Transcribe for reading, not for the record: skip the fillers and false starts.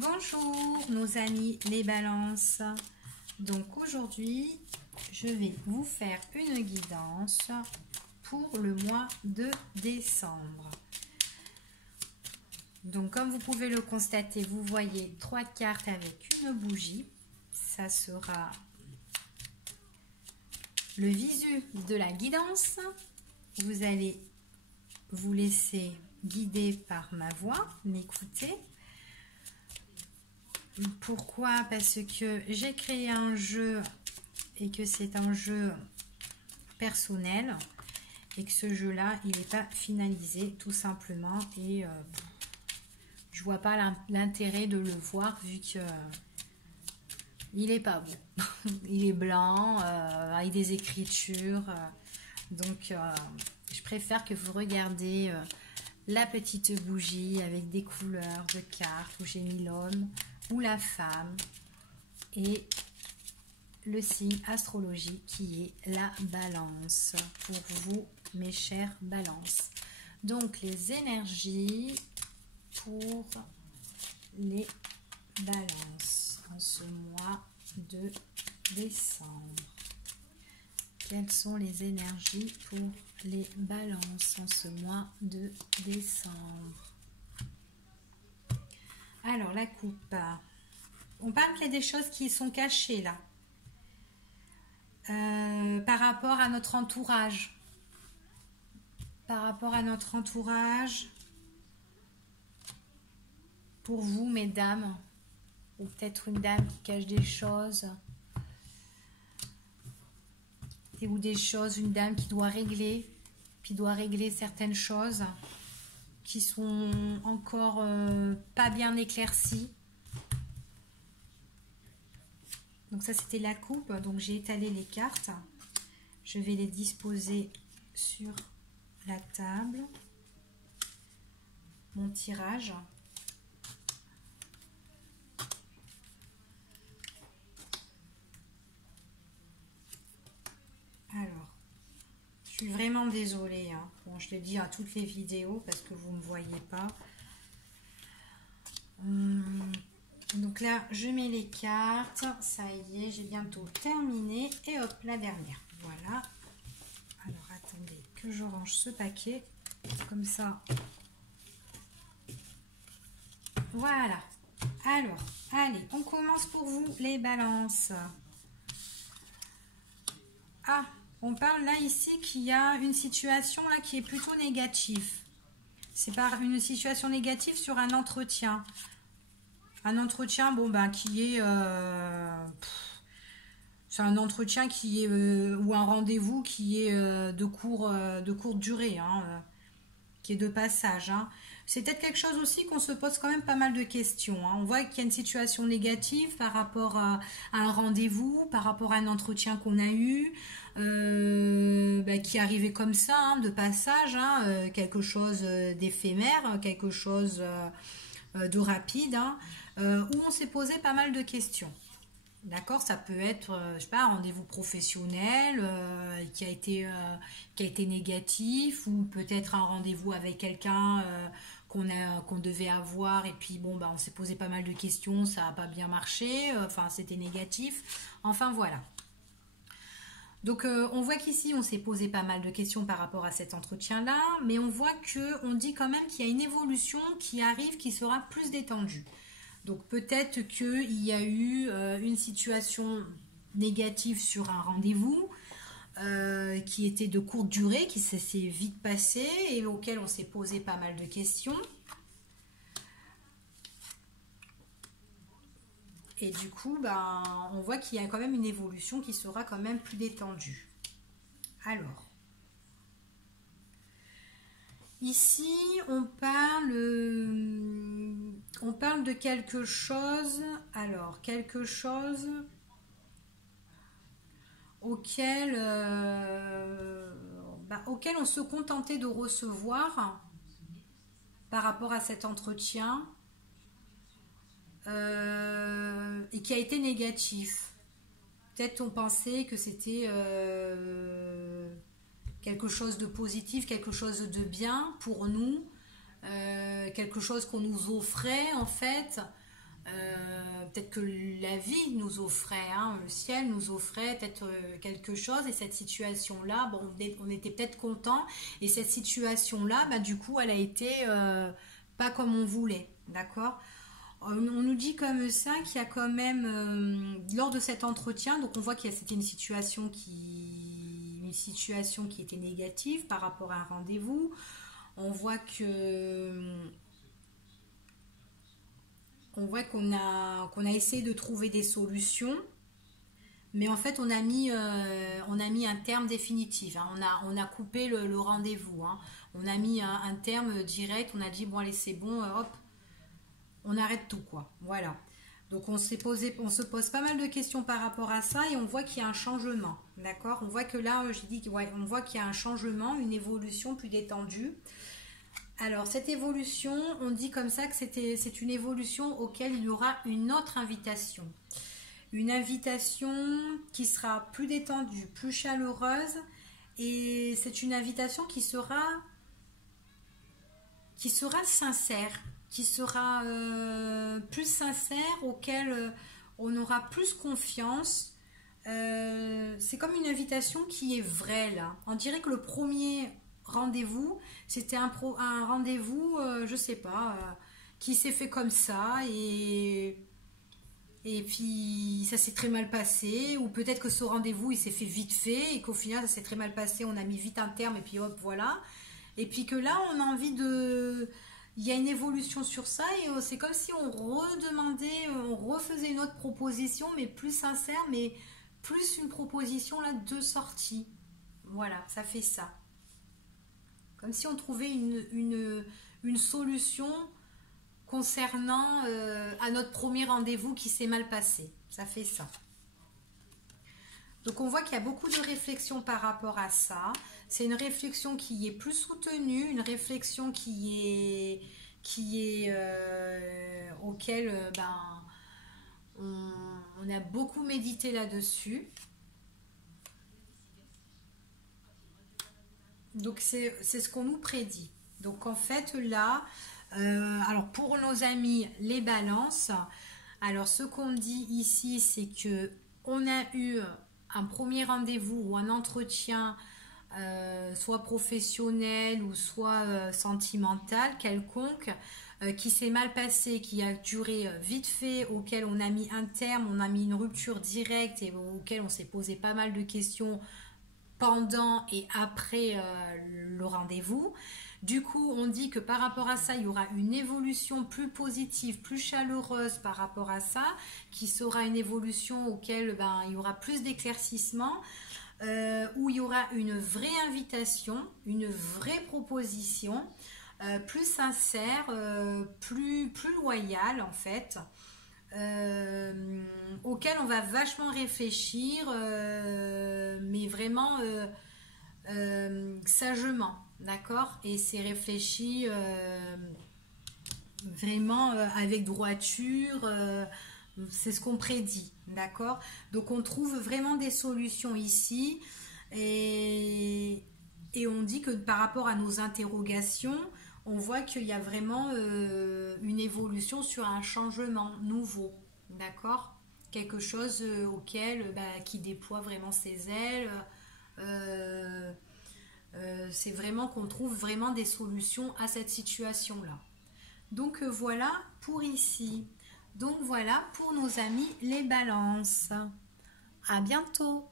Bonjour nos amis les balances. Donc aujourd'hui je vais vous faire une guidance pour le mois de décembre. Donc comme vous pouvez le constater, vous voyez 3 cartes avec une bougie. Ça sera le visu de la guidance. Vous allez vous laisser guider par ma voix, m'écouter. Pourquoi? Parce que j'ai créé un jeu et que c'est un jeu personnel et que ce jeu-là, il n'est pas finalisé tout simplement et je vois pas l'intérêt de le voir vu que il est pas beau. Il est blanc avec des écritures, donc je préfère que vous regardez la petite bougie avec des couleurs de cartes où j'ai mis l'homme ou la femme et le signe astrologique qui est la balance pour vous mes chers balances. Donc les énergies pour les balances en ce mois de décembre. Quelles sont les énergies pour les balances en ce mois de décembre? Alors, la coupe. On parle qu'il y a des choses qui sont cachées là. Par rapport à notre entourage. Par rapport à notre entourage. Pour vous, mesdames. Ou peut-être une dame qui cache des choses. Ou des choses, une dame qui doit régler. Qui doit régler certaines choses. Qui sont encore pas bien éclaircies. Donc ça c'était la coupe, donc j'ai étalé les cartes. Je vais les disposer sur la table. Mon tirage. Alors, je suis vraiment désolée, hein. Bon, je l'ai dit à toutes les vidéos parce que vous ne me voyez pas. Donc là, je mets les cartes. Ça y est, j'ai bientôt terminé. Et hop, la dernière. Voilà. Alors, attendez que je range ce paquet. Comme ça. Voilà. Alors, allez, on commence pour vous, les balances. Ah, on parle là, ici, qu'il y a une situation là qui est plutôt négative. C'est par une situation négative sur un entretien. Un entretien, bon ben, qui est, c'est un entretien qui est ou un rendez-vous qui est de courte durée, hein, qui est de passage. Hein. C'est peut-être quelque chose aussi qu'on se pose quand même pas mal de questions. Hein. On voit qu'il y a une situation négative par rapport à un rendez-vous, par rapport à un entretien qu'on a eu, qui est arrivé comme ça, hein, de passage, hein, quelque chose d'éphémère, quelque chose de rapide. Hein. Où on s'est posé pas mal de questions. D'accord, ça peut être, je sais pas, un rendez-vous professionnel qui a été négatif, ou peut-être un rendez-vous avec quelqu'un qu'on devait avoir, et puis bon, bah, on s'est posé pas mal de questions, ça n'a pas bien marché, enfin c'était négatif, enfin voilà. Donc on voit qu'ici on s'est posé pas mal de questions par rapport à cet entretien-là, mais on voit qu'on dit quand même qu'il y a une évolution qui arrive, qui sera plus détendue. Donc peut-être qu'il y a eu une situation négative sur un rendez-vous qui était de courte durée, qui s'est vite passé et auquel on s'est posé pas mal de questions. Et du coup, ben, on voit qu'il y a quand même une évolution qui sera quand même plus détendue. Alors, ici, on parle de quelque chose, alors, quelque chose auquel on se contentait de recevoir par rapport à cet entretien et qui a été négatif. Peut-être on pensait que c'était quelque chose de positif, quelque chose de bien pour nous, quelque chose qu'on nous offrait en fait, Peut-être que la vie nous offrait, hein, le ciel nous offrait peut-être quelque chose et cette situation-là, bon, on était peut-être content et cette situation-là, bah, du coup, elle a été pas comme on voulait, d'accord? On nous dit comme ça qu'il y a quand même, lors de cet entretien, donc on voit que c'était une situation qui était négative par rapport à un rendez-vous. On voit que qu'on a essayé de trouver des solutions, mais en fait on a mis un terme définitif, hein. On a coupé le rendez-vous, hein. On a mis un terme direct, on a dit bon allez c'est bon, hop, on arrête tout quoi. Voilà. Donc on se pose pas mal de questions par rapport à ça et on voit qu'il y a un changement, d'accord? On voit que là, j'ai dit ouais, on voit qu'il y a un changement, une évolution plus détendue. Alors, cette évolution, on dit comme ça que c'est une évolution auquel il y aura une autre invitation. Une invitation qui sera plus détendue, plus chaleureuse. Et c'est une invitation qui sera sincère, qui sera plus sincère, auquel on aura plus confiance. C'est comme une invitation qui est vraie là. On dirait que le premier rendez-vous, c'était un rendez-vous, je sais pas, qui s'est fait comme ça et puis ça s'est très mal passé, ou peut-être que ce rendez-vous il s'est fait vite fait et qu'au final ça s'est très mal passé, on a mis vite un terme et puis hop voilà. Et puis que là on a envie de... Il y a une évolution sur ça et c'est comme si on redemandait, on refaisait une autre proposition mais plus sincère, mais plus une proposition là de sortie. Voilà, ça fait ça. Comme si on trouvait une solution concernant à notre premier rendez-vous qui s'est mal passé. Ça fait ça. Donc on voit qu'il y a beaucoup de réflexion par rapport à ça. C'est une réflexion qui est plus soutenue, une réflexion qui est auquel on a beaucoup médité là-dessus. Donc c'est ce qu'on nous prédit. Donc en fait là, alors pour nos amis les balances, alors ce qu'on dit ici c'est que on a eu un premier rendez-vous ou un entretien soit professionnel ou soit sentimental quelconque qui s'est mal passé, qui a duré vite fait, auquel on a mis un terme, on a mis une rupture directe et auquel on s'est posé pas mal de questions pendant et après le rendez-vous. Du coup, on dit que par rapport à ça, il y aura une évolution plus positive, plus chaleureuse par rapport à ça, qui sera une évolution auquel il y aura plus d'éclaircissement, où il y aura une vraie invitation, une vraie proposition, plus sincère, plus loyale en fait. Auquel on va vachement réfléchir, mais vraiment sagement, d'accord? Et c'est réfléchi vraiment avec droiture, c'est ce qu'on prédit, d'accord? Donc on trouve vraiment des solutions ici et on dit que par rapport à nos interrogations, on voit qu'il y a vraiment une évolution sur un changement nouveau, d'accord? Quelque chose auquel qui déploie vraiment ses ailes. euh, c'est vraiment qu'on trouve vraiment des solutions à cette situation-là. Donc voilà pour ici. Donc voilà pour nos amis les balances. À bientôt.